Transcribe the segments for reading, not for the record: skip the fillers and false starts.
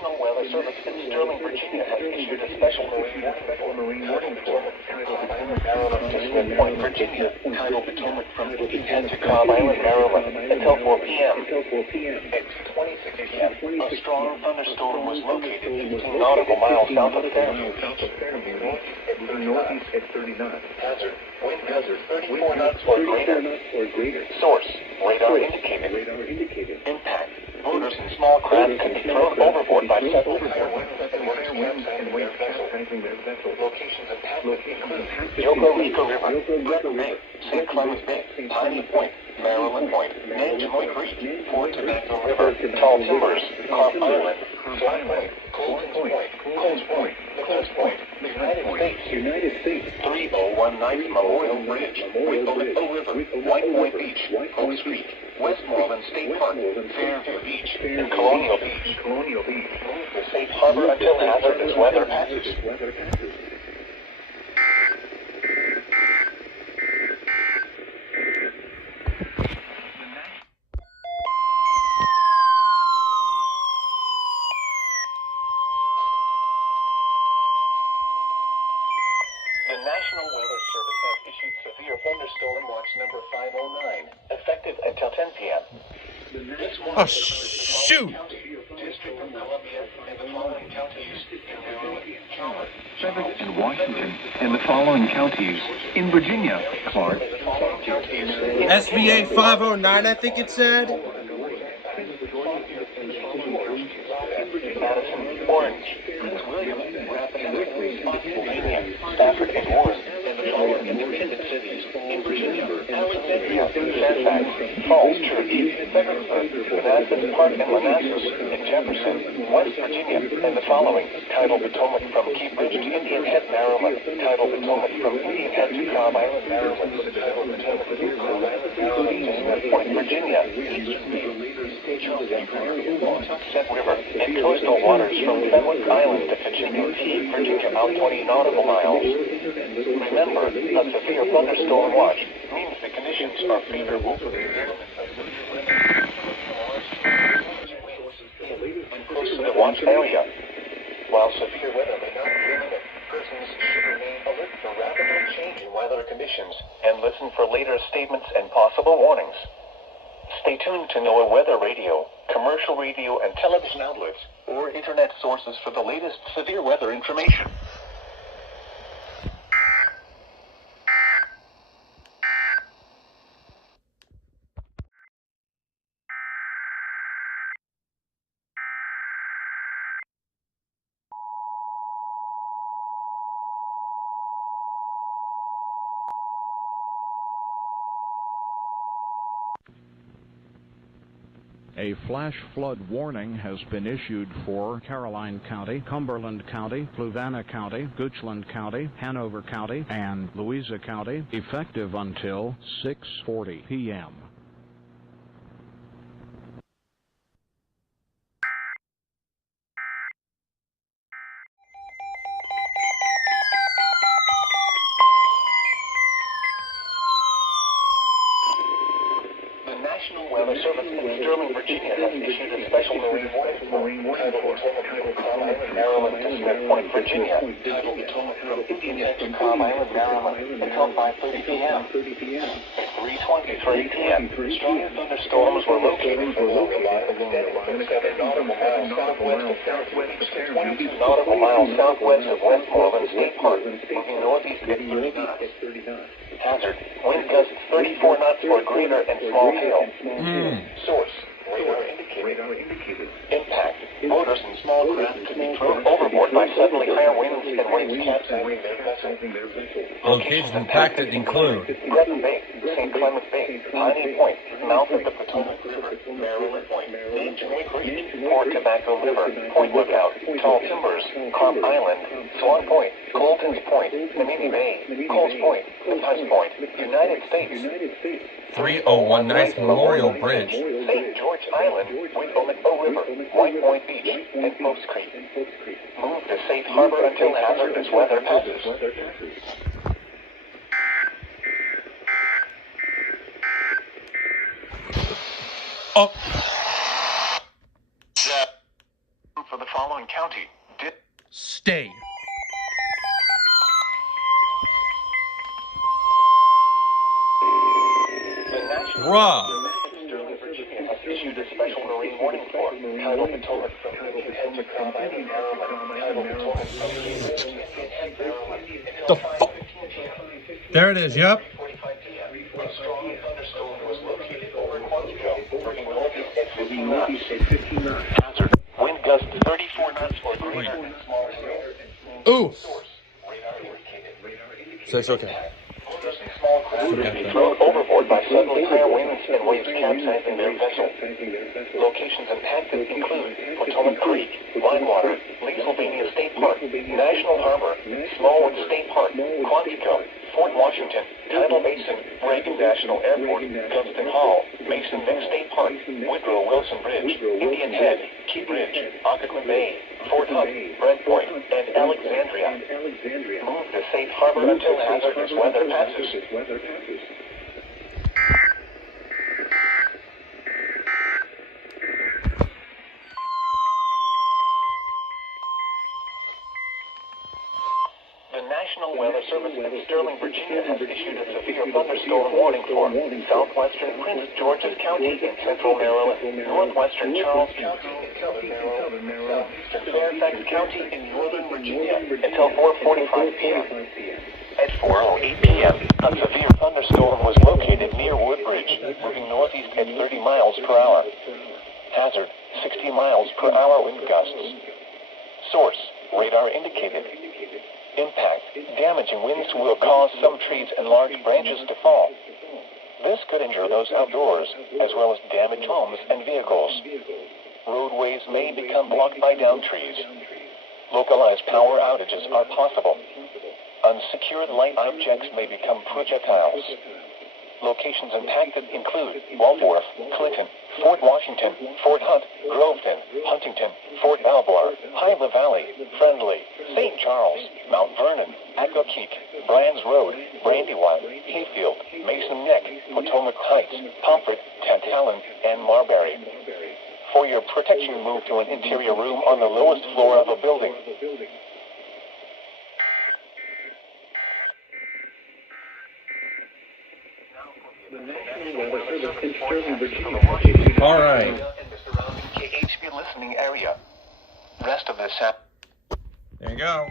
National Weather Service in Sterling, Virginia has issued a special marine warning for Maryland to Smith Point, Virginia, tidal Potomac from Indian Head to Cobb Island, Maryland, until 4 p.m. It's 26 p.m. A strong thunderstorm was located 15 nautical miles south of Fairview northeast at 39. Hazard. Wind gusts 34 knots or greater. Source. Radar indicated. Impact. Motors and small craft can be thrown overboard by suddenly higher winds and waves capsizing their vessel. Locations and paths include Yoko River, Greco Bay, St. Clements Bay, Piney Point, Maryland Point, Nanjemoy Creek, Fort Tobacco River, Tall Timbers, Cobb Island, Fly Point, Colton's Point, Nicholas Point, United States, 3019 Memorial Bridge, Wicklow River, White Point Beach, Oaks Creek, Westmoreland State Park, Fairview Beach, and Colonial Beach. Move to safe harbor until hazardous weather passes. The National Weather Service has issued severe thunderstorm watch number 509, effective until 10 p.m. Oh, shoot! District of Columbia and the following counties in Maryland, Seventh in Washington, and the following counties in Virginia, Clark. SVA 509, I think it said. Madison, Orange, Prince William, Rappahannock, Pennsylvania, Stafford and Warren, and the following independent cities in Virginia: Alexandria, Fairfax, Falls Church, Fredericksburg, Manassas Park and Manassas, and Jefferson, West Virginia, and the following: Tidal Potomac from Key Bridge to Indian Head, Maryland, Tidal Potomac from Indian Head to Cobb Island, Maryland, Tidal Potomac from Cobb Island, Maryland to Smith Point, Virginia, Tuxet River, and coastal waters from Fenwick Island to Virginia Key, Virginia, out 20 nautical miles. Remember, a severe thunderstorm watch means the conditions are favorable for the development of severe weather and close to the watch area. While severe weather may not be imminent, persons should remain alert for rapidly changing weather conditions and listen for later statements and possible warnings. Stay tuned to NOAA Weather Radio, commercial radio and television outlets, or internet sources for the latest severe weather information. A flash flood warning has been issued for Caroline County, Cumberland County, Fluvanna County, Goochland County, Hanover County, and Louisa County, effective until 6:40 p.m. The National Weather Service in Sterling, Virginia has issued a special marine warning for Tidal Potomac from Cobb Island, Maryland to Smith Point, Virginia. Tidal Potomac from Indian Head to Cobb Island, Maryland until 5:30 p.m. At 3:23 p.m., stronger thunderstorms were located along the line extending from 7 nautical miles southwest of Fairview Beach to 22 nautical miles southwest of Westmoreland State Park, moving northeast at 30 knots. Hazard, wind gusts 34 knots or greater and small hail. Source, radar indicated. Impact, motors and small craft could be thrown overboard by suddenly higher winds and waves capsizing their vessel. Locations impacted include Greco Bay, St. Clements Bay, Piney Point, mouth of the Potomac River, Maryland Point, Nanjemoy Creek, Fort Tobacco River, Point Lookout, Tall Timbers, Cobb Island, Swan Point, Colton's Point, Namini Bay, Coles Point, Nicholas Point, United States, 3019 Memorial Bridge, St. George Island, Wicklow River, White Point Beach, and Oaks Creek. Move to safe harbor until hazardous weather passes. Oh. For the following Bruh. Sterling, Virginia has issued a special marine warning for tidal Potomac from Indian to Crown Island, Maryland. Tidal Potomac from Indian to Maryland. The fuck? There it is, yep. 3:45 p.m. A strong thunderstorm was located over Quantico, moving northeast at 15 knots. Hazard. Wind gusts 34 knots or greater and smaller hail. Ooh. Source. Radar indicated. So it's okay. Motors and small craft could be thrown overboard by suddenly high winds and waves capsizing their vessel. Locations impacted include Potomac Creek, Limewater, Leesylvania State Park, National Harbor, Smallwood State Park, Quantico, Fort Washington, Tidal Basin, Reagan National Airport, Gunston Hall, Mason Neck State Park, Woodrow Wilson Bridge, Indian Head, Key Bridge, Occoquan Bay, Fort Hunt, Brent Point, and Alexandria. Move to safe harbor until hazardous weather passes. The National Weather Service in Sterling, Virginia has issued a severe thunderstorm warning for southwestern Prince George's County in central Maryland, northwestern Charles County in southern Maryland, southeastern Fairfax County in northern Virginia until 4:45 p.m. At 4:08 p.m., a severe thunderstorm was located near Woodbridge, moving northeast at 30 miles per hour. Hazard, 60 miles per hour wind gusts. Source, radar indicated. Impact, damaging winds will cause some trees and large branches to fall. This could injure those outdoors, as well as damage homes and vehicles. Roadways may become blocked by downed trees. Localized power outages are possible. Unsecured light objects may become projectiles. Locations impacted include Waldorf, Clinton, Fort Washington, Fort Hunt, Groveton, Huntington, Fort Belvoir, Hyla Valley, Friendly, St. Charles, Mount Vernon, Accokeek, Brands Road, Brandywine, Hayfield, Mason Neck, Potomac Heights, Pomfret, Tantallon, and Marbury. For your protection, move to an interior room on the lowest floor of a building. All right. In the surrounding KHB listening area. Rest of this app. There you go.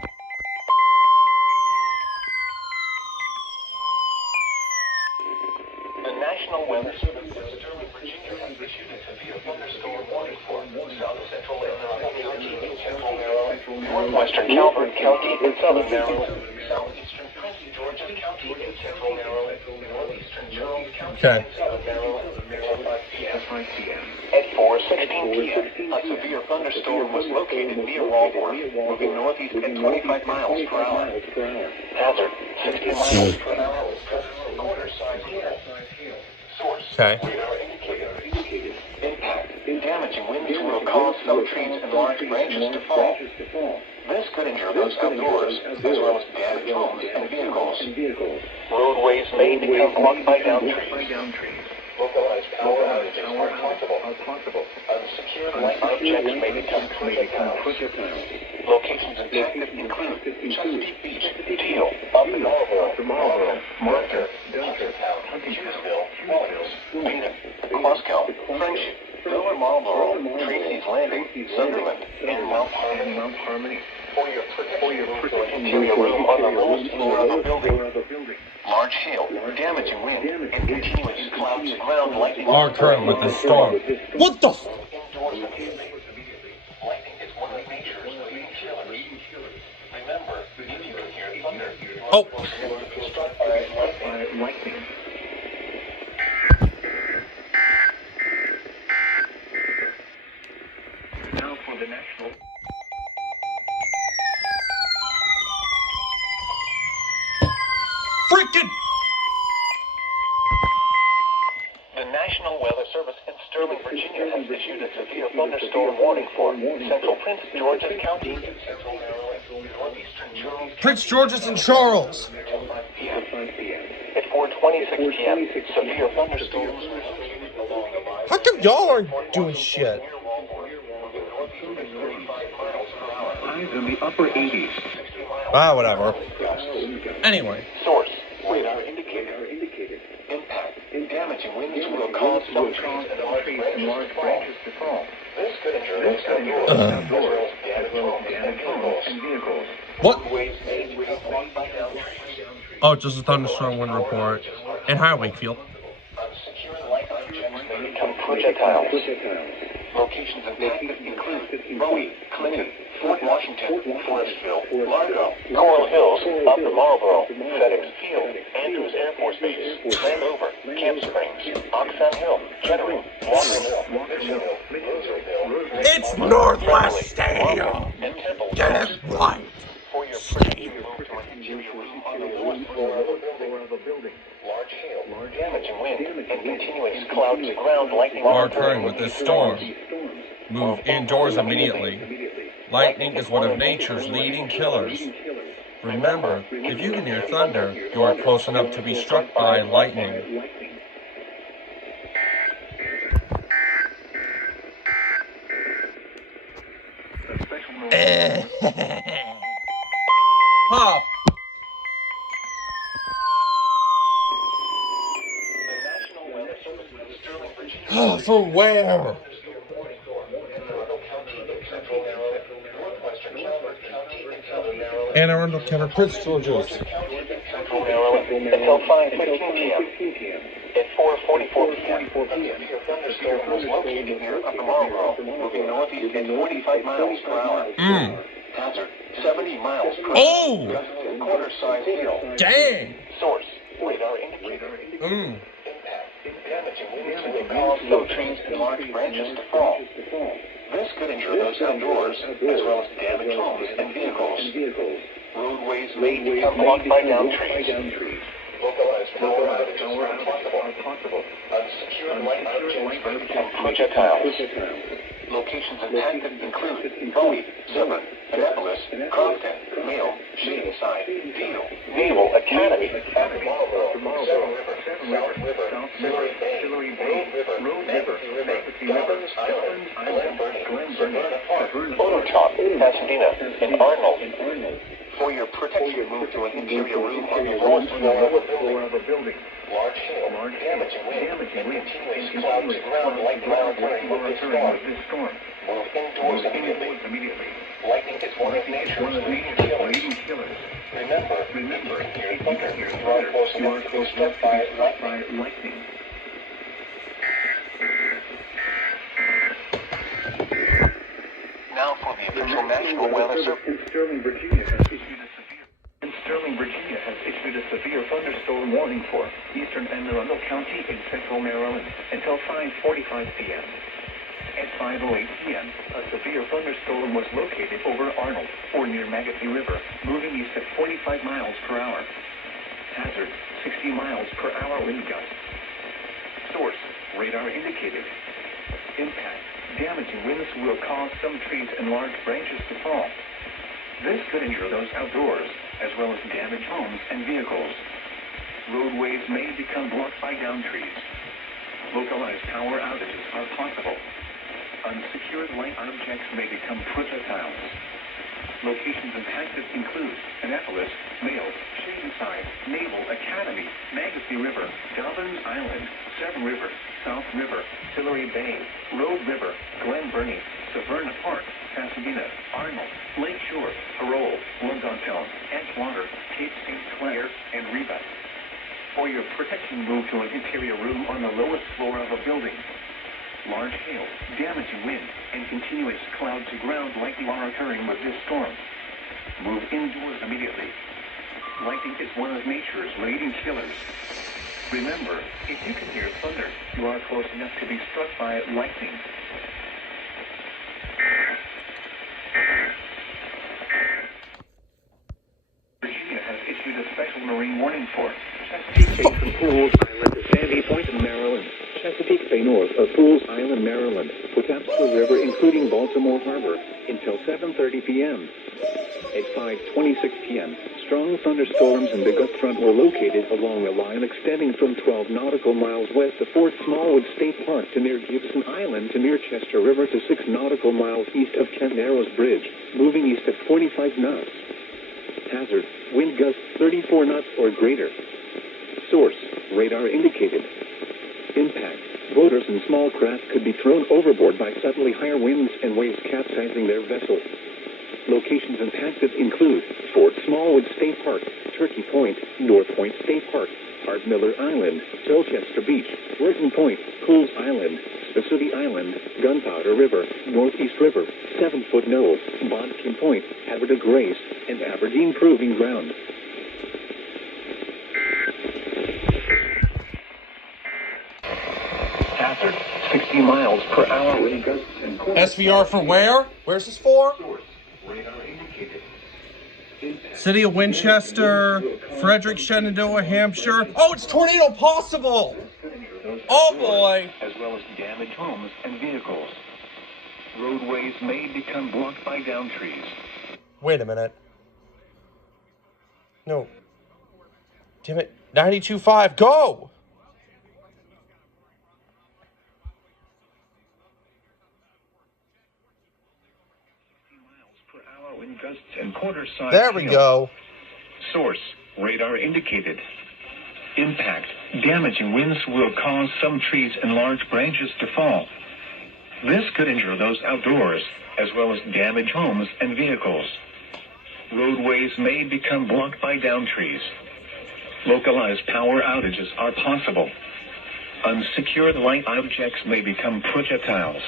The National Weather Service in Sterling, Virginia has issued a severe thunderstorm warning for south central Illinois County in central Maryland, northwestern Calvert County in southern Maryland, southeastern Prince George's County in central Maryland, northeastern Charles County in southern Maryland, until 5 p.m. At 4:16 p.m., a severe thunderstorm was located near Waldorf, moving northeast at 25 miles per hour. Hazard, 60 miles per hour was present in quarter-size hail. Source, Okay. radar indicated. Impact, damaging winds will cause some trees and large branches to fall. This could injure those outdoors, as well as damage homes and vehicles. Roadways may become blocked by downed trees. Localized power outages are possible. Unsecured light objects may become projectiles. Locations impacted include Chesapeake Beach, Teal, Upper Marlboro, Marker, Dunkertown, Hughesville, Walls, Wheaton, Quosco, Friendship, Lower Marlboro, Tracy's Landing, Sunderland, and Mount Harmony. For your protection, interior room on the lowest floor of a building. Large hail, damaging wind, and continuous clouds, ground lightning. Our current with the storm. What the f? Indoors immediately. Lightning is one of nature's leading killers. Remember, if you can hear thunder, Oh. struck by lightning. Now for the national. Freaking. The National Weather Service in Sterling, Virginia has issued a severe thunderstorm warning for central Prince George's County in central Maryland, northeastern Charles Prince George's and Charles. until 5 p.m. At 4:26 p.m., severe thunderstorms were located along the line. How come y'all aren't doing shit? Near Walmart, moving northeast at 35 miles per hour. Highs in the upper 80s. 60 miles Ah, whatever. gusts. Anyway. Source, radar indicated. Impact, damaging winds will cause some trees and large branches to fall. This could injure those outdoors, as well as damage homes and vehicles. What? Roadways may become blocked by downed trees. Oh, just a thunderstorm wind report. And hi, Wakefield. Unsecured light objects may become projectiles. Locations impacted include Bowie, Clinton, Fort Washington, Forestville, Largo, Coral Hills, Upper Marlboro, FedEx Field, Andrews Air Force Base, Landover, Camp Springs, Oxon Hill, Kettering, Walker Hill, Mitchell Hill, Roosevelt, It's Northwest Stadium. and Temple. Get it right. For your protection, move to an interior room on the lowest floor of a building. Large hail, damaging wind, and continuous cloud to ground lightning Are occurring with this storm. Move indoors immediately. Lightning is one of nature's leading killers. Remember, if you can hear thunder, you are close enough to be struck by lightning. Pop! For where? Anne Arundel County, Prince George's. Until 5:15 p.m. At 4:44 p.m. a thunderstorm was located near Upper Marlboro, moving northeast at 45 miles per hour. Hazard, 70 miles per hour. Oh! Quarter-size hail. Dang! Source, radar indicator. Mm. Damaging winds will cause some trees and large branches to fall. This could injure those outdoors, as well as damage homes and vehicles. Roadways may become blocked by downed trees. Localized power outages are possible. Unsecured light objects may become projectiles. Locations impacted include Bowie, Summer, Annapolis, Compton, Mayo, Shadyside, Deal, Naval Academy, Upper Marlboro, South River, Missouri Bay, Road River, Dobbins Island, Glen Burnie, Ototop, Pasadena, and Arnold. For your protection, move to an interior room on the lowest floor of a building. Large hail, damaging wind, and continuous clouds ground like ground during this storm. Move indoors immediately. Lightning is one of nature's leading killers. Remember, if you can hear thunder, you are close enough to be struck by lightning. Now for the official National Weather Service. Sterling, Virginia has issued a severe thunderstorm warning for eastern Anne Arundel County in central Maryland until 5:45 p.m. At 5:08 p.m., a severe thunderstorm was located over Arnold or near Magothy River, moving east at 45 miles per hour. Hazard, 60 miles per hour wind gusts. Source, radar indicated. Impact, damaging winds will cause some trees and large branches to fall. This could injure those outdoors, as well as damage homes and vehicles. Roadways may become blocked by downed trees. Localized power outages are possible. Unsecured light objects may become projectiles. Locations impacted include Annapolis, Mayo, Shadyside, Naval Academy, Magothy River, Dobbins Island, Seven Rivers, South River, Tillery Bay, Road River, Glen Burnie, Severna Park, Pasadena, Arnold, Lake Shore, Parole, Londontown, Edgewater, Cape St. Clair, and Reba. For your protection, move to an interior room on the lowest floor of a building. Large hail, damaging wind, and continuous cloud to ground lightning are occurring with this storm. Move indoors immediately. Lightning is one of nature's leading killers. Remember, if you can hear thunder, you are close enough to be struck by lightning. Virginia has issued a special marine warning for Chesapeake Bay from Pools Island to Sandy Point in Maryland. Chesapeake Bay north of Pools Island, Maryland, Patapsco River, including Baltimore Harbor, until 7:30 p.m. At 5:26 p.m., strong thunderstorms and big gust front were located along a line extending from 12 nautical miles west of Fort Smallwood State Park to near Gibson Island to near Chester River to 6 nautical miles east of Kent Narrows Bridge, moving east at 45 knots. Hazard, wind gusts 34 knots or greater. Source, radar indicated. Boaters and small craft could be thrown overboard by suddenly higher winds and waves capsizing their vessels. Locations impacted include Fort Smallwood State Park, Turkey Point, North Point State Park, Art Miller Island, Tilchester Beach, Working Point, Pools Island, Spassuti Island, Gunpowder River, Northeast River, 7-Foot Knoll, Bodkin Point, Haverda Grace, and Aberdeen Proving Ground. Hazard, 60 miles per hour wind gusts and SVR for where? Where's this for? radar indicated. City of Winchester, Frederick, Shenandoah, Hampshire. Oh, it's tornado possible! Oh boy! As well as damaged homes and vehicles. Roadways may become blocked by downed trees. Wait a minute. No. Damn it. 92.5, go! Wind gusts and quarter-size There we hail. go. Source, radar indicated. Impact, damaging winds will cause some trees and large branches to fall. This could injure those outdoors, as well as damage homes and vehicles. Roadways may become blocked by downed trees. Localized power outages are possible. Unsecured light objects may become projectiles.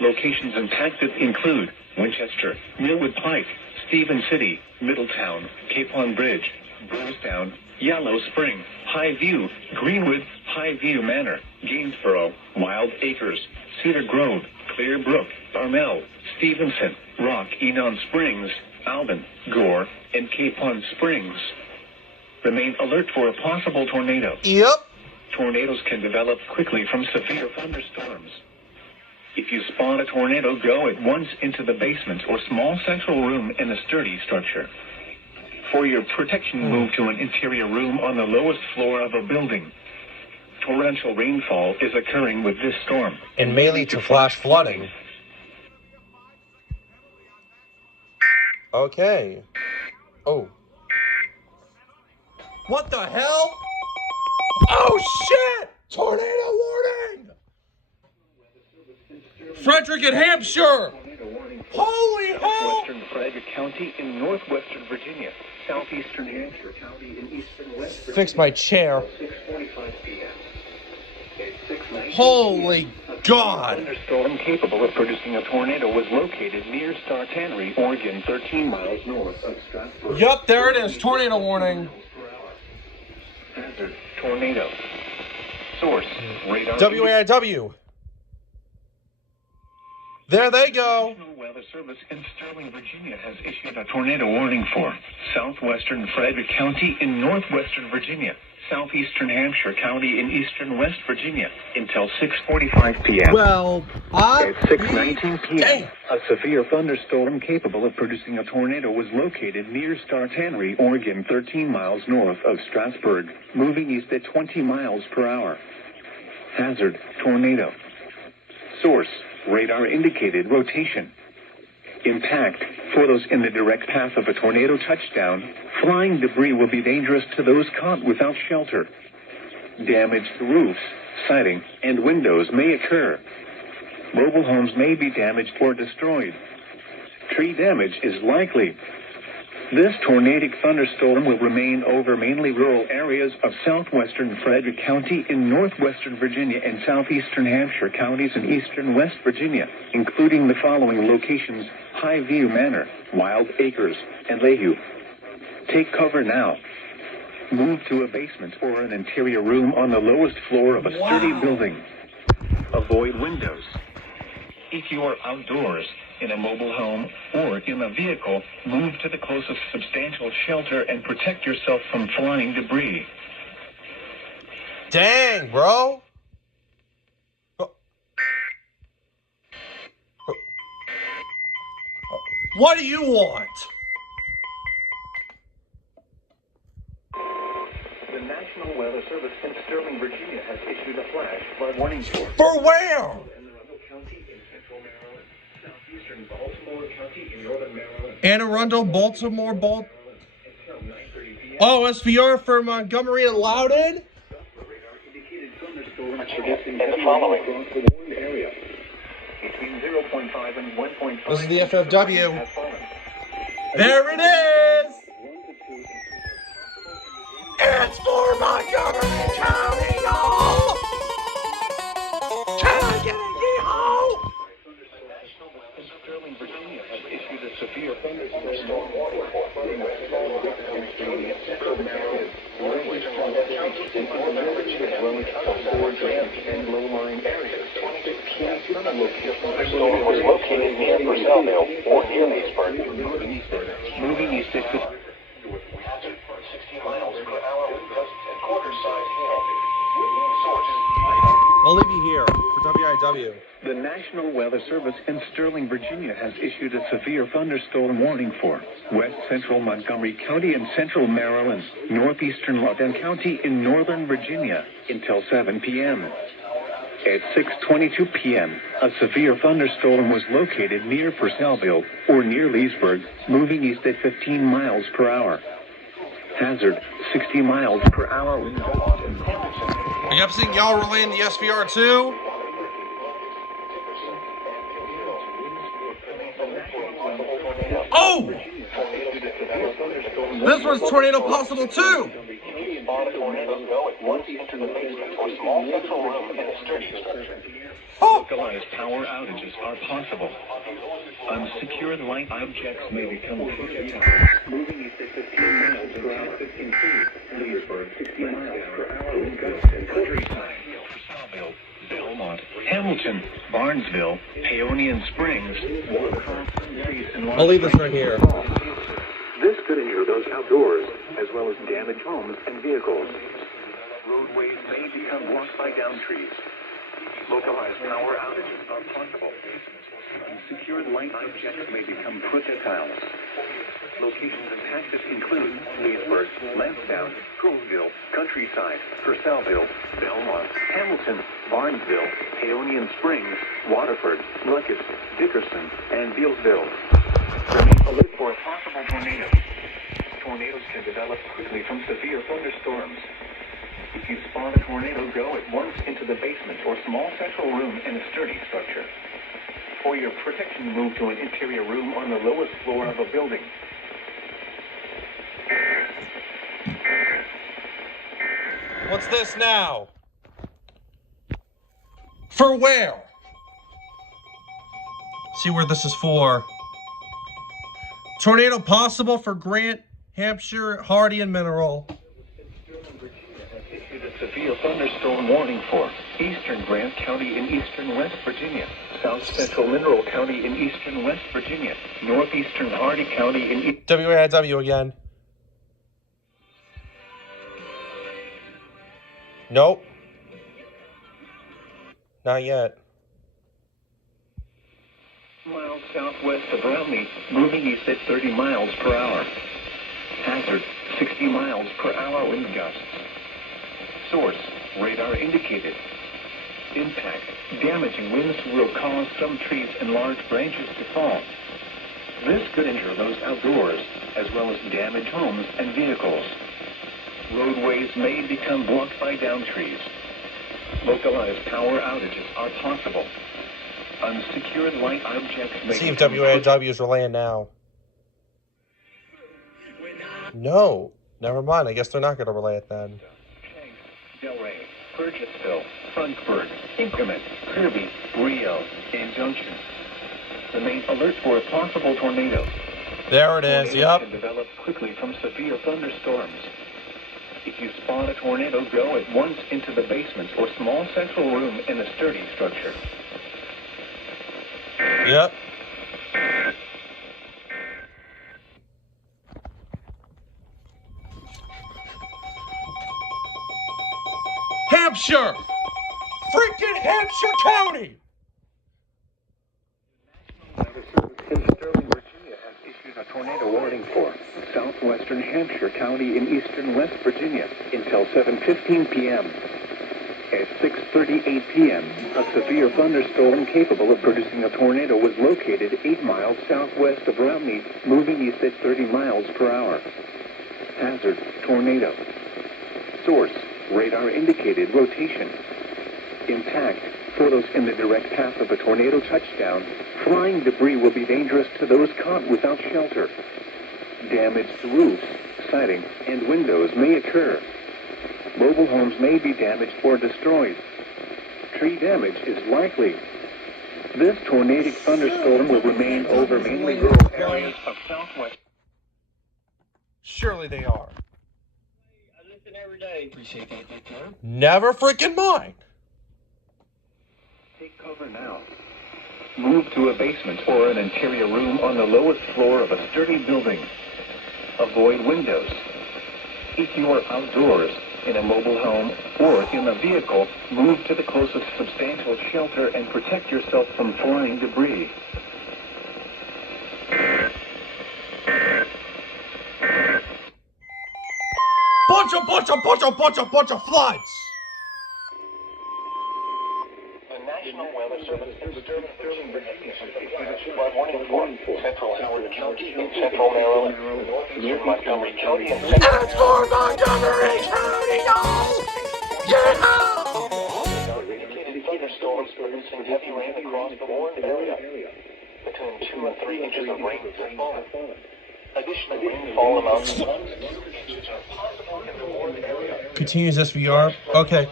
Locations impacted include Winchester, Millwood Pike, Stephen City, Middletown, Capon Bridge, Brimstown, Yellow Spring, Highview, Greenwood, Highview Manor, Gainsborough, Wild Acres, Cedar Grove, Clear Brook, Darnell, Stevenson, Rock, Enon Springs, Alvin, Gore, and Capon Springs. Remain alert for a possible tornado. Yep. Tornadoes can develop quickly from severe thunderstorms. If you spot a tornado, go at once into the basement or small central room in a sturdy structure. For your protection, move to an interior room on the lowest floor of a building. Torrential rainfall is occurring with this storm. And may lead to flash flooding. Okay. Oh. What the hell? Oh shit! Tornado warning! Frederick and Hampshire! Holy hell! Western Frederick County in northwestern Virginia, southeastern Hampshire County in eastern West Virginia. Fix my chair. 6:45 p.m. At 6:19 Holy God! A thunderstorm capable of producing a tornado was located near Star Tannery, Oregon, 13 miles north of Strasburg. Yup, there it is. Tornado warning. Hazard, tornado. Source, radar. WAIW. There they go. National Weather Service in Sterling, Virginia has issued a tornado warning for southwestern Frederick County in northwestern Virginia, southeastern Hampshire County in eastern West Virginia until 6:45 p.m. Well, At 6:19 p.m., a severe thunderstorm capable of producing a tornado was located near Star Tannery, Oregon, 13 miles north of Strasburg, moving east at 20 miles per hour. Hazard, tornado. Source, radar indicated rotation. Impact, for those in the direct path of a tornado touchdown, flying debris will be dangerous to those caught without shelter. Damaged roofs, siding, and windows may occur. Mobile homes may be damaged or destroyed. Tree damage is likely. This tornadic thunderstorm will remain over mainly rural areas of southwestern Frederick County in northwestern Virginia and southeastern Hampshire counties in eastern West Virginia, including the following locations: Highview Manor, Wild Acres, and Layhew. Take cover now. Move to a basement or an interior room on the lowest floor of a sturdy building. Avoid windows. If you are outdoors, in a mobile home, or in a vehicle, move to the closest substantial shelter and protect yourself from flying debris. Dang, bro. What do you want? The National Weather Service in Sterling, Virginia has issued a flash flood warning For where? Anne Arundel, Baltimore, Oh, SVR for Montgomery and Loudoun? Virginia, and the following. Between 0.5 and 1.5. This is the FFW. There it is! It's for Montgomery County, y'all! Can I get a yee-haw? Sterling, Virginia has issued a severe thunderstorm warning for and low-lying areas. The storm was located near Purcellville or near Leesburg. Moving east at 60 miles per hour with gusts and quarter-size hail. Source. I'll leave you here for WIW. The National Weather Service in Sterling, Virginia has issued a severe thunderstorm warning for west central Montgomery County and central Maryland, northeastern Loudoun County in northern Virginia until 7 p.m. At 6:22 p.m., a severe thunderstorm was located near Purcellville or near Leesburg, moving east at 15 miles per hour. Hazard, 60 miles per hour. I kept seeing y'all relaying the SVR too. Oh! This was tornado possible too! Localized power outages are possible. Unsecured light objects may become moving east at 15 miles per hour, 15 feet. Leesburg, 60 miles per hour. Countryside, Purcellville, Belmont, Hamilton, Barnesville, Paonian Springs, I'll leave this right here. This could injure those outdoors, as well as damage homes and vehicles. Roadways may become blocked by downed trees. Localized power outages are possible. Unsecured light objects may become projectiles. Locations impacted include Leesburg, Lansdowne, Crowsville, Countryside, Purcellville, Belmont, Hamilton, Barnesville, Paonian Springs, Waterford, Lucas, Dickerson, and Bealsville. Remain alert for a possible tornado. Tornadoes can develop quickly from severe thunderstorms. If you spot a tornado, go at once into the basement or small central room in a sturdy structure. For your protection, move to an interior room on the lowest floor of a building. What's this now? For where? See where this is for. Tornado possible for Grant, Hampshire, Hardy, and Mineral. Severe thunderstorm warning for eastern Grant County in eastern West Virginia, south central Mineral County in eastern West Virginia, northeastern Hardy County in WAW again. Nope. Not yet. miles southwest of Romney, moving east at 30 miles per hour. Hazard, 60 miles per hour wind gusts. Source, radar indicated. Impact, damaging winds will cause some trees and large branches to fall. This could injure those outdoors, as well as damage homes and vehicles. Roadways may become blocked by downed trees. Localized power outages are possible. Unsecured light objects may... See if WAW is relaying now. No. Never mind. I guess they're not going to relay it then. Delray, Burgessville, Funkford, Increment, Kirby, Rio, and Junction. Remain alert for a possible tornado. There it is, yep. Can develop quickly from severe thunderstorms. If you spot a tornado, go at once into the basement or small central room in a sturdy structure. Yep. Hampshire! Freaking Hampshire County! In Sterling, Virginia has issued a tornado warning for southwestern Hampshire County in eastern West Virginia until 7:15 p.m. At 6:38 p.m., a severe thunderstorm capable of producing a tornado was located 8 miles southwest of Romney, moving east at 30 miles per hour. Hazard, tornado. Source, radar indicated rotation. Impact. For those in the direct path of a tornado touchdown, flying debris will be dangerous to those caught without shelter. Damage to roofs, siding, and windows may occur. Mobile homes may be damaged or destroyed. Tree damage is likely. This tornadic thunderstorm will remain over mainly rural areas of southwest. Surely they are. I listen every day. Appreciate that, big time. Never freaking mind. Take cover now. Move to a basement or an interior room on the lowest floor of a sturdy building. Avoid windows. If you are outdoors, in a mobile home, or in a vehicle, move to the closest substantial shelter and protect yourself from flying debris. Bunch of floods! The National Weather Service in Sterling, Virginia has flood warning for central Howard County in central Maryland, northeastern Montgomery County, and central for Montgomery County, yeah! indicated thunderstorms producing heavy rain across the Warren area. Between 2 and 3 inches of rain have fallen. Additional rainfall amounts of 1 to 2 inches are possible in the Warren area. Continues SVR. Okay.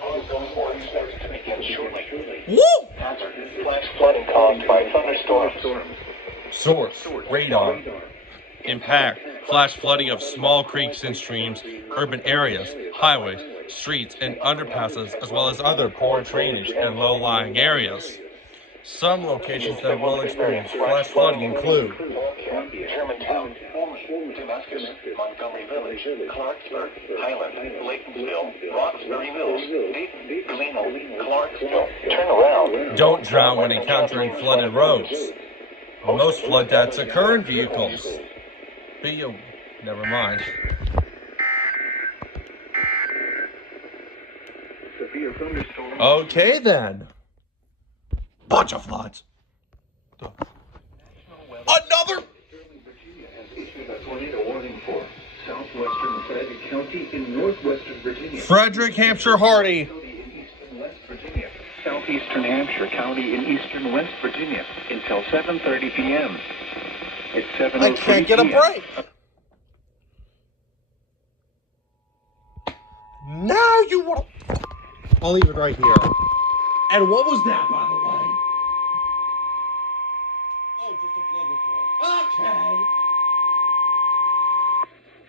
Woo! Hazard, flash flooding caused by thunderstorms. Source, radar. Impact, flash flooding of small creeks and streams, urban areas, highways, streets, and underpasses, as well as other poor drainage and low-lying areas. Some locations that will experience flash flooding include Germantown, Damascus, Montgomery Village, Clarksburg, Highland, Laytonville, Roxbury Mills, Dayton, Galena, Clarksville. Turn around. Don't drown when encountering flooded roads. Most flood deaths occur in vehicles. Never mind. Severe thunderstorm. Okay then. Bunch of floods. Another. Virginia has issued a tornado warning for southwestern Frederick County in northwestern Virginia. Frederick, Hampshire, Hardy. In eastern West Virginia. Southeastern Hampshire County in eastern West Virginia until 7:30 p.m. It's 7:03 I can't get a p.m. break. Now you want to... I'll leave it right here. And what was that, by the way? Oh, just a flood report. Okay.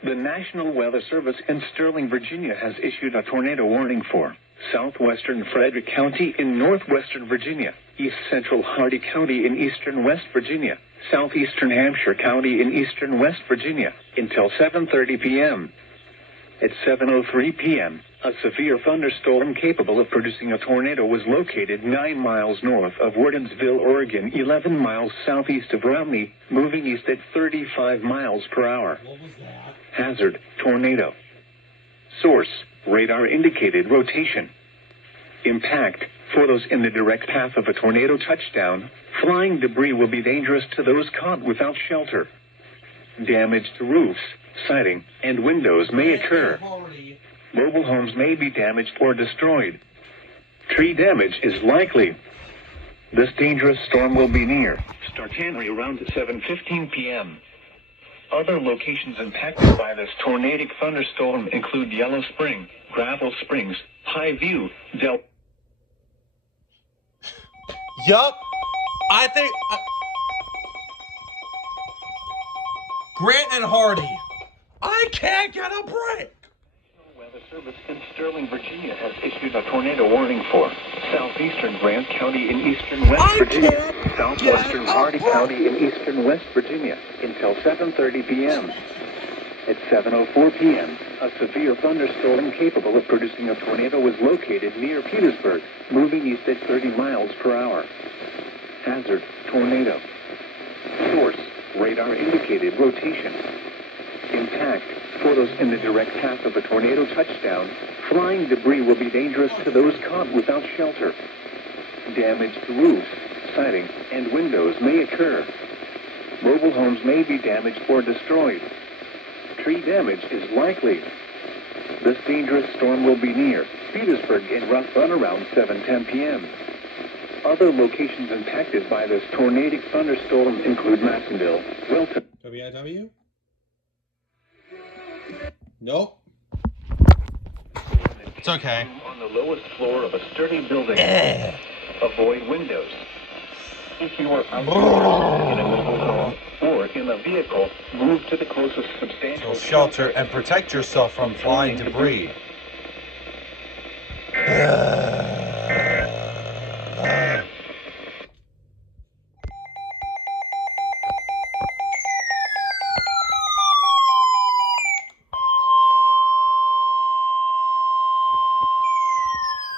The National Weather Service in Sterling, Virginia has issued a tornado warning for southwestern Frederick County in northwestern Virginia, east central Hardy County in eastern West Virginia, southeastern Hampshire County in eastern West Virginia until 7:30 p.m. At 7:03 p.m., a severe thunderstorm capable of producing a tornado was located 9 miles north of Wardensville, Oregon, 11 miles southeast of Romney, moving east at 35 miles per hour. What was that? Hazard, tornado. Source, radar indicated rotation. Impact, for those in the direct path of a tornado touchdown, flying debris will be dangerous to those caught without shelter. Damage to roofs, siding, and windows may occur. Mobile homes may be damaged or destroyed. Tree damage is likely. This dangerous storm will be near Startanry around 7:15 p.m. Other locations impacted by this tornadic thunderstorm include Yellow Spring, Gravel Springs, High View, Del... Yup. I think... Grant and Hardy. I can't get a break. Weather Service in Sterling, Virginia has issued a tornado warning for southeastern Grant County in eastern West Virginia, southwestern Hardy County in eastern West Virginia until 7:30 p.m. At 7:04 p.m., a severe thunderstorm capable of producing a tornado was located near Petersburg, moving east at 30 miles per hour. Hazard, tornado. Source, radar indicated rotation. Impact, for those in the direct path of a tornado touchdown, flying debris will be dangerous to those caught without shelter. Damage to roofs, siding, and windows may occur. Mobile homes may be damaged or destroyed. Tree damage is likely. This dangerous storm will be near Petersburg in Rough Run around 7:10 p.m. Other locations impacted by this tornadic thunderstorm include Madisonville, Wilton. WIW? Nope. It's okay. On the lowest floor of a sturdy building. Avoid windows. If you are outdoors in a mobile home or in a vehicle, move to the closest substantial Shelter and protect yourself from flying debris.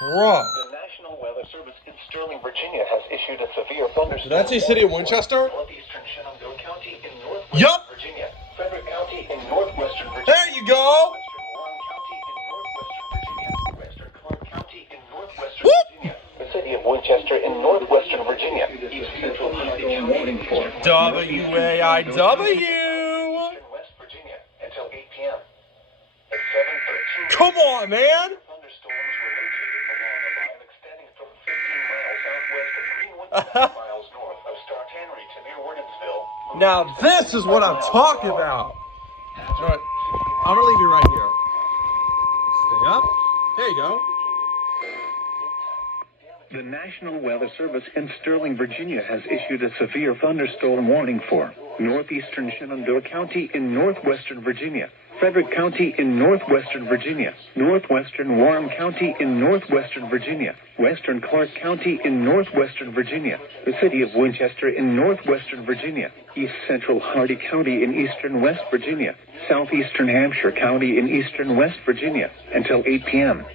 Bruh. The National Weather Service in Sterling, Virginia has issued a severe thunderstorm. Did that say City of Winchester? Northeastern Shenandoah County in northwestern Yup. Virginia. Frederick County in northwestern Virginia. There you go. Western Warren County in northwestern Virginia. Western Clark County in northwestern Whoop. Virginia. The City of Winchester in northwestern Virginia. East Central County warning for WAIW. Eastern West Virginia until 8 p.m. At 7:13. Come on, man. Thunderstorms were located along a line extending from 15 miles southwest of Greenwood to 9 miles north of Star Tannery to near Wordensville. Now this is what I'm talking about. All right, I'm gonna leave you right here. Stay up. There you go. The National Weather Service in Sterling, Virginia has issued a severe thunderstorm warning for northeastern Shenandoah County in northwestern Virginia, Frederick County in northwestern Virginia, northwestern Warren County in northwestern Virginia, western Clark County in northwestern Virginia, the City of Winchester in northwestern Virginia, east central Hardy County in eastern West Virginia, southeastern Hampshire County in eastern West Virginia until 8 p.m.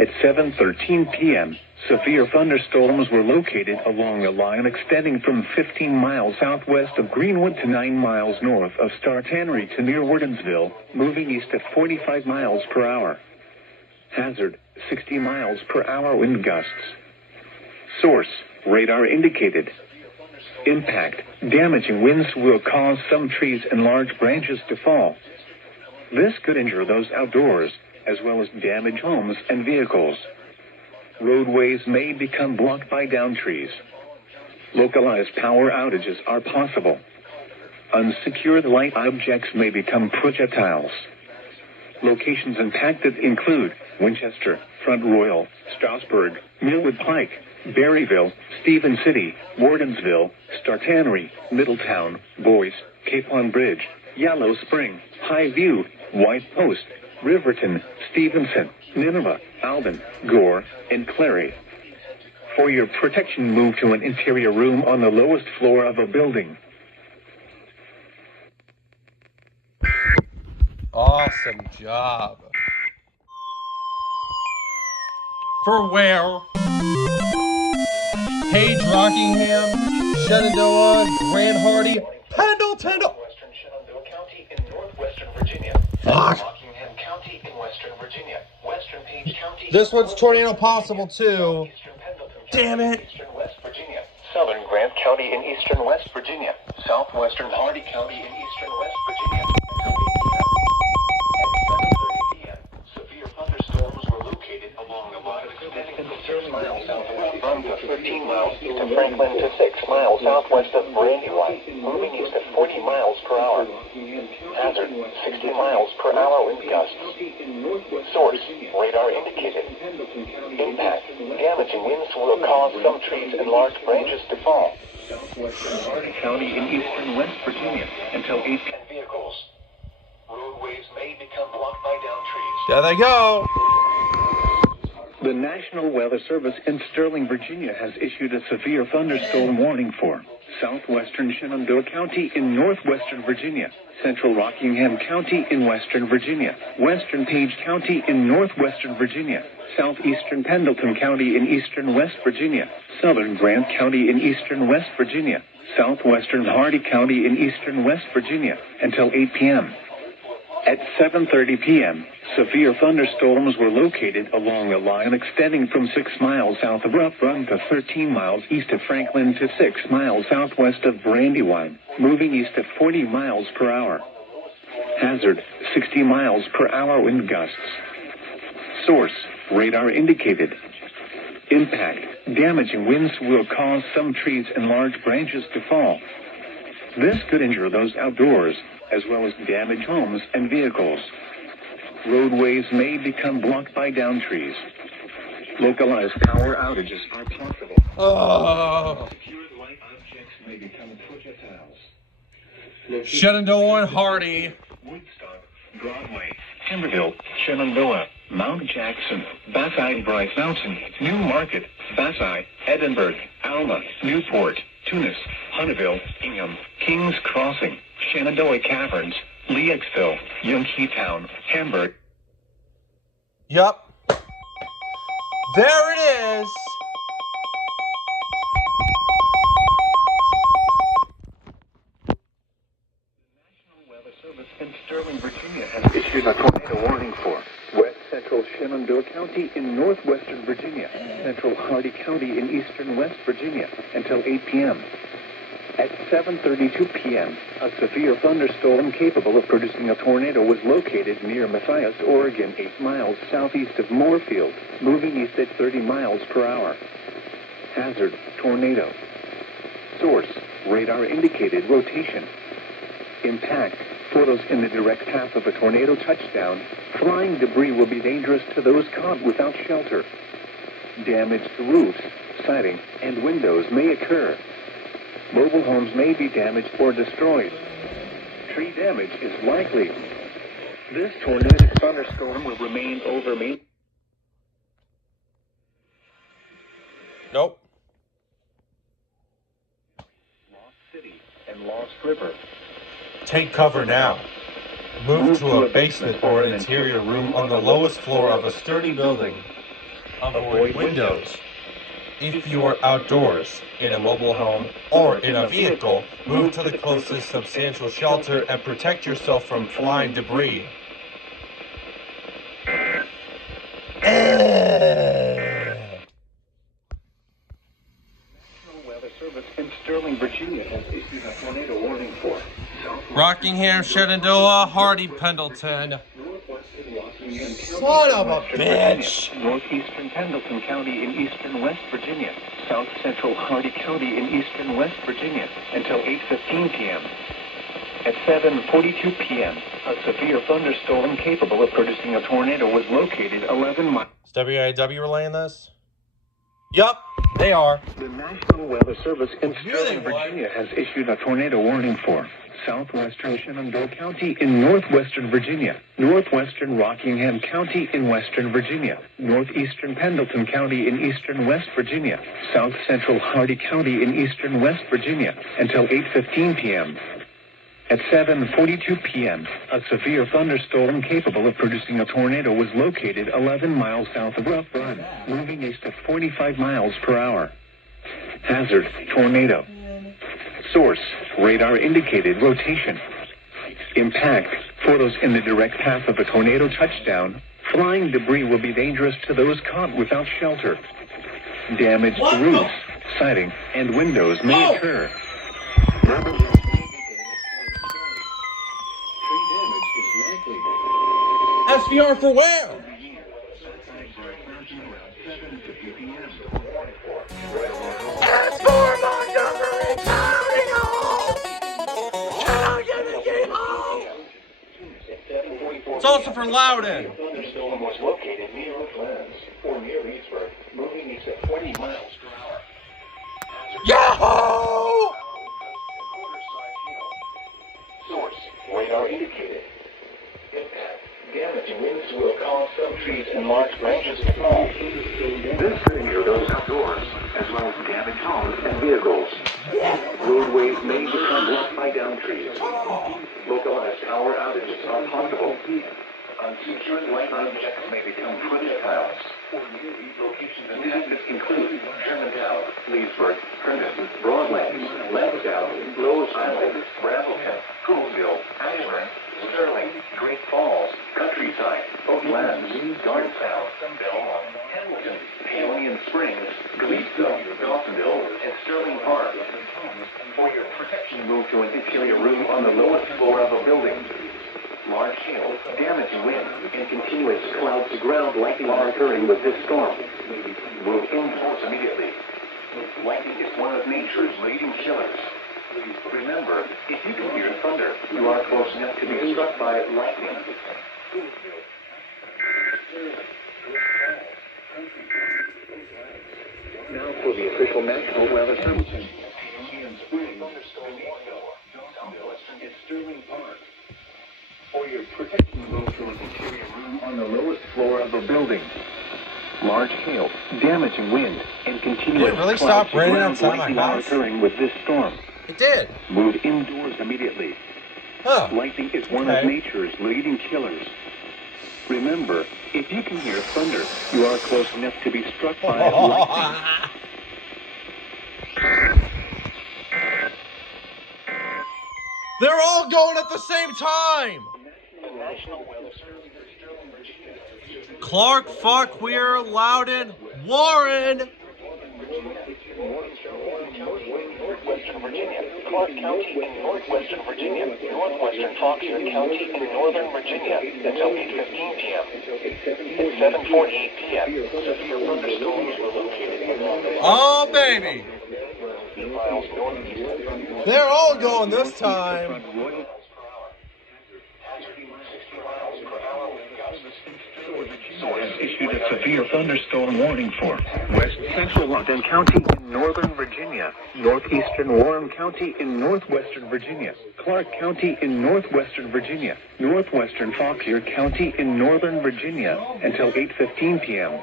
At 7:13 p.m., severe thunderstorms were located along a line extending from 15 miles southwest of Greenwood to 9 miles north of Star Tannery to near Wordensville, moving east at 45 miles per hour. Hazard, 60 miles per hour wind gusts. Source, radar indicated. Impact, damaging winds will cause some trees and large branches to fall. This could injure those outdoors, as well as damage homes and vehicles. Roadways may become blocked by downed trees. Localized power outages are possible. Unsecured light objects may become projectiles. Locations impacted include Winchester, Front Royal, Strasburg, Millwood Pike, Berryville, Stephen City, Wardensville, Star Tannery, Middletown, Boyce, Capon Bridge, Yellow Spring, Highview, White Post, Riverton, Stevenson, Nineveh, Alden, Gore, and Clary. For your protection, move to an interior room on the lowest floor of a building. Awesome job. For where? Page, Rockingham, Shenandoah, Grand Hardy, Pendleton. Western Shenandoah County in northwestern Virginia. Fuck. Rockingham County in western Virginia. Western Page County. This one's tornado possible too. Eastern Pendleton Damn County, it. Eastern West Virginia. Southern Grant County in eastern West Virginia. Southwestern Hardy County in eastern West Virginia. At 7:30 p.m. Severe thunderstorms were located along a line extending from 6 miles southwest of to 13 miles east of Franklin to 6 miles southwest of Brandywine, moving east at 40 miles per hour. Hazard, 60 miles per hour wind gusts. Source, radar indicated. Impact, damaging winds will cause some trees and large branches to fall. Southwestern Hardy County in eastern West Virginia until 8 p.m. Vehicles. Roadways may become blocked by downed trees. There they go. The National Weather Service in Sterling, Virginia has issued a severe thunderstorm warning for southwestern Shenandoah County in northwestern Virginia, central Rockingham County in western Virginia, western Page County in northwestern Virginia, southeastern Pendleton County in eastern West Virginia, southern Grant County in eastern West Virginia, southwestern Hardy County in eastern West Virginia until 8 p.m. At 7:30 p.m., severe thunderstorms were located along a line extending from 6 miles south of Rough Run to 13 miles east of Franklin to 6 miles southwest of Brandywine, moving east at 40 miles per hour. Hazard, 60 miles per hour wind gusts. Source, radar indicated. Impact, damaging winds will cause some trees and large branches to fall. This could injure those outdoors, as well as damage homes and vehicles. Roadways may become blocked by downed trees. Localized power outages are possible. Secured light objects may become projectiles. Shenandoah and Hardy. Woodstock, Broadway, Timberville, Shenandoah, Mount Jackson, Bathi, Bryce Mountain, New Market, Bathi, Edinburgh, Alma, Newport, Tunis, Hunneville, Ingham, Kings Crossing, Shenandoah Caverns, Leaxville, Youngstown, Hamburg. Yup. There it is. Weather Service in Sterling, Virginia has issued a tornado warning for west central Shenandoah County in northwestern Virginia, central Hardy County in eastern West Virginia until 8 p.m. At 7:32 p.m., a severe thunderstorm capable of producing a tornado was located near Matthias, Oregon, 8 miles southeast of Moorfield, moving east at 30 miles per hour. Hazard, tornado. Source, radar indicated rotation. Impact, photos in the direct path of a tornado touchdown. Flying debris will be dangerous to those caught without shelter. Damaged roofs, siding, and windows may occur. Mobile homes may be damaged or destroyed. Tree damage is likely. This tornadic thunderstorm will remain over Main. Nope. Lost City and Lost River. Take cover now. Move to a basement or an interior room on the lowest floor of a sturdy building. Avoid windows. If you are outdoors, in a mobile home, or in a vehicle, move to the closest substantial shelter and protect yourself from flying debris. National Weather Service in Sterling, Virginia has issued a tornado warning for Rockingham, Shenandoah, Hardy, Pendleton. Son of a bitch! Northeastern Pendleton County in eastern West Virginia, south central Hardy County in eastern West Virginia until 8:15 p.m. At 7:42 p.m., a severe thunderstorm capable of producing a tornado was located 11 miles. Is WAW relaying this? Yup, they are. The National Weather Service in Really, Sterling, Virginia has issued a tornado warning for southwestern Shenandoah County in northwestern Virginia, northwestern Rockingham County in western Virginia, northeastern Pendleton County in eastern West Virginia, south central Hardy County in eastern West Virginia until 8:15 p.m. At 7:42 p.m., a severe thunderstorm capable of producing a tornado was located 11 miles south of Rough Run, moving east at 45 miles per hour. Hazard, tornado. Source, radar indicated rotation. Impact, photos in the direct path of a tornado touchdown. Flying debris will be dangerous to those caught without shelter. Damaged roofs, siding, and windows may occur. SVR for where? It's also for Loudon. Thunderstorm was located near Oaklands or near Leesburg, moving east at 20 miles per hour. Yahoo! Source, radar indicated. Impact, damaging winds will cause some trees and large branches to fall. This could injure those outdoors, as well as damage homes and vehicles. Roadways may become blocked by downed trees. Localized power outages are possible. Unsecured light objects may become projectiles. Locations and assets include Germantown, Leesburg, Herndon, Broadlands, Lansdowne, Rose Island, Brazelton, Colesville, Ashburn, Sterling, Great Falls, Countryside, Oaklands, Garntown, Belmont, Hamilton, Paolian Springs, Gleesville, Dawsonville, and Sterling Park. For your protection, move to an interior room on the lowest floor of a building. Large hail, damaging wind, and continuous cloud-to-ground lightning are occurring with this storm. Move indoors immediately. Lightning is one of nature's leading killers. Remember, if you can hear thunder, you are close enough to be struck by lightning. Now for the official National Weather Service. It's Sterling Park. For your protection, go to an interior room on the lowest floor of a building. Large hail, damaging wind, and continuous Did it really stop raining outside my lightning house? occurring with this storm. It did. Move indoors immediately. Huh. Lightning is one of nature's leading killers. Remember, if you can hear thunder, you are close enough to be struck by lightning. They're all going at the same time! Clark, Fauquier, Loudon, Warren! Northwestern Virginia, Clark County in northwestern Virginia, northwestern Fauquier County in northern Virginia until 8:15 p.m. At 7:48 p.m., severe thunderstorms were located along the Oh, baby! 50 miles northeast. They're all going this time! Has issued a severe thunderstorm warning for West Central London County in northern Virginia, northeastern Warren County in northwestern Virginia, Clark County in northwestern Virginia, northwestern Fauquier County in northern Virginia until 8:15 p.m.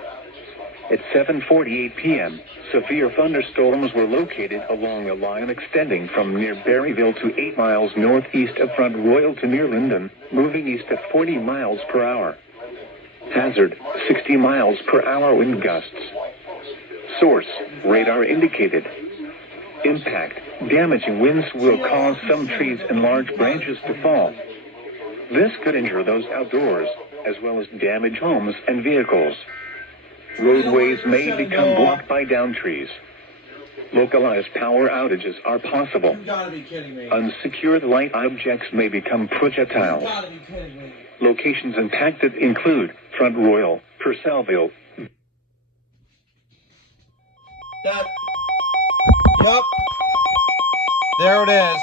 At 7:48 p.m., severe thunderstorms were located along a line extending from near Berryville to 8 miles northeast of Front Royal to near Linden, moving east at 40 miles per hour. Hazard, 60 miles per hour wind gusts. Source, radar indicated. Impact, damaging winds will cause some trees and large branches to fall. This could injure those outdoors, as well as damage homes and vehicles. Roadways may become blocked by downed trees. Localized power outages are possible. You gotta be kidding me. Unsecured light objects may become projectiles. You gotta be kidding me. Locations impacted include Front Royal, Purcellville. That. Yup. There it is.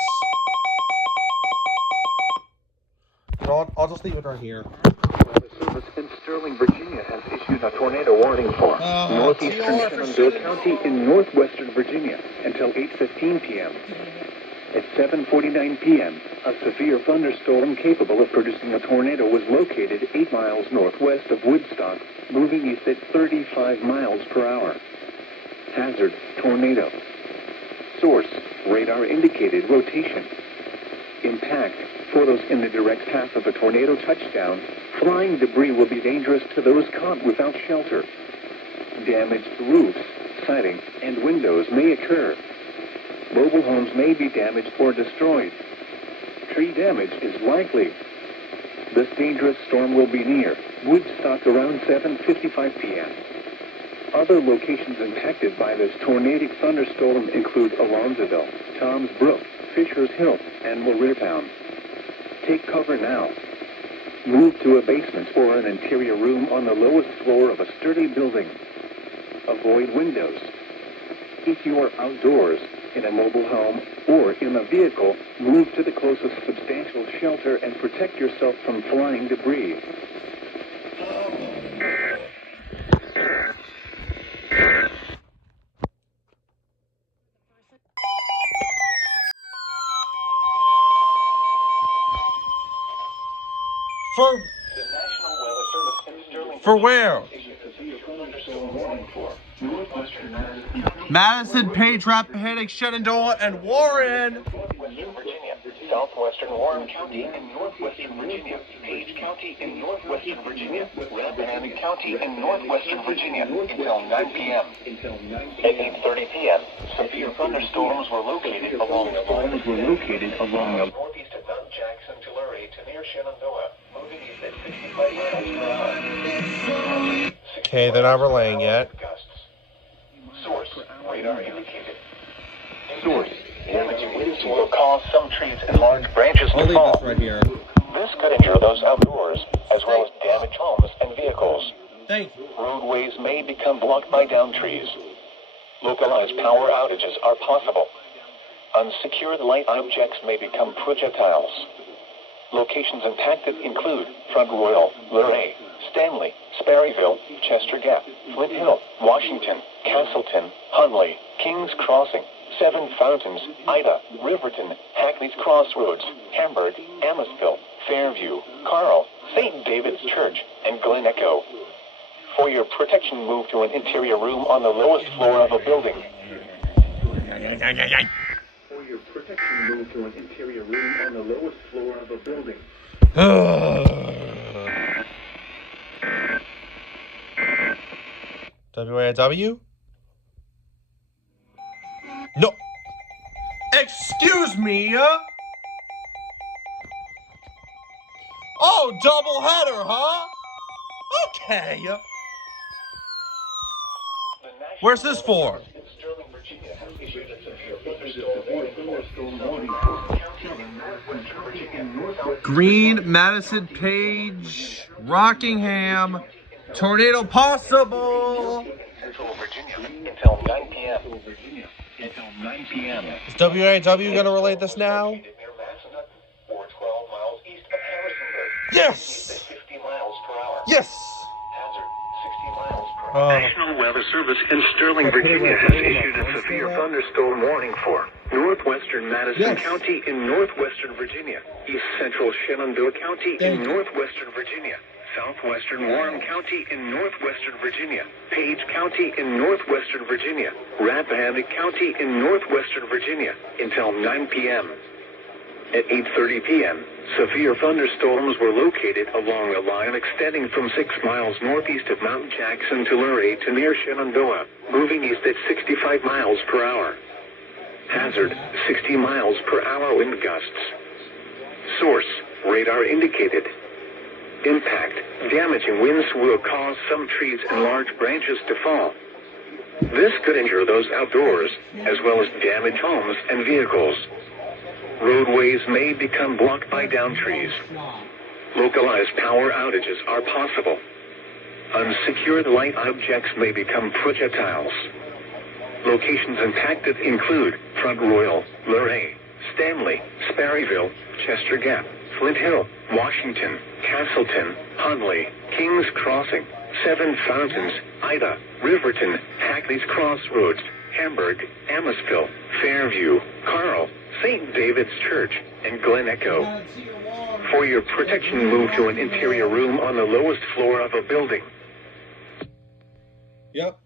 I'll just leave it right here. Weather Service in Sterling, Virginia has issued a tornado warning for northeastern Shenandoah County in northwestern Virginia until 8:15 p.m. At 7:49 p.m., a severe thunderstorm capable of producing a tornado was located 8 miles northwest of Woodstock, moving east at 35 miles per hour. Hazard, tornado. Source, radar indicated rotation. Impact, for those in the direct path of a tornado touchdown, flying debris will be dangerous to those caught without shelter. Damaged roofs, siding, and windows may occur. Mobile homes may be damaged or destroyed. Tree damage is likely. This dangerous storm will be near Woodstock around 7:55 p.m. Other locations impacted by this tornadic thunderstorm include Alonzoville, Toms Brook, Fisher's Hill, and Morristown. Take cover now. Move to a basement or an interior room on the lowest floor of a sturdy building. Avoid windows. If you are outdoors, in a mobile home, or in a vehicle, move to the closest substantial shelter and protect yourself from flying debris. For where? Madison, Page, Rappahannock, Shenandoah, and Warren. Western Virginia, southwestern Warren County in northwestern Virginia, Page County in northwestern Virginia, Rappahannock County in northwestern Virginia until 9 p.m. At 8:30 p.m., severe thunderstorms were located along the northeast of Mount Jackson to Luray to near Shenandoah, moving east at 65 miles per hour. Okay, they're not relaying yet. Source, radar indicated. Source, damaging winds will cause some trees and large branches I'll to leave fall. this right here. This could injure those outdoors, as well as damage homes and vehicles. Thank you. Roadways may become blocked by downed trees. Localized power outages are possible. Unsecured light objects may become projectiles. Locations impacted include Front Royal, Luray, Stanley, Sperryville, Chester Gap, Flint Hill, Washington, Castleton, Hunley, Kings Crossing, Seven Fountains, Ida, Riverton, Hackney's Crossroads, Hamburg, Amosville, Fairview, Carl, St. David's Church, and Glen Echo. For your protection, move to an interior room on the lowest floor of a building. For your protection, move to an interior room on the lowest floor of a building. WAW? No. Excuse me. Oh, double header, huh? Okay. Where's this for? Green, Madison, Page, Rockingham, tornado possible. Central Virginia until 9 p.m. Is WAW going to relate this now? Or 12 miles east of Harrisonburg. Yes! 50 miles per hour. Yes! Hazard, 60 miles per hour. National Weather Service in Sterling, Virginia has issued a severe thunderstorm warning for northwestern Madison County in northwestern Virginia, east central Shenandoah County in northwestern Virginia, southwestern Warren County in northwestern Virginia, Page County in northwestern Virginia, Rappahannock County in northwestern Virginia until 9 p.m. At 8:30 p.m., severe thunderstorms were located along a line extending from 6 miles northeast of Mount Jackson to Luray to near Shenandoah, moving east at 65 miles per hour. Hazard, 60 miles per hour wind gusts. Source, radar indicated. Impact, damaging winds will cause some trees and large branches to fall. This could injure those outdoors, as well as damage homes and vehicles. Roadways may become blocked by downed trees. Localized power outages are possible. Unsecured light objects may become projectiles. Locations impacted include Front Royal, Luray, Stanley, Sperryville, Chester Gap, Flint Hill, Washington, Castleton, Hunley, Kings Crossing, Seven Fountains, Ida, Riverton, Hackney's Crossroads, Hamburg, Amosville, Fairview, Carl, St. David's Church, and Glen Echo. For your protection, move to an interior room on the lowest floor of a building. Yep.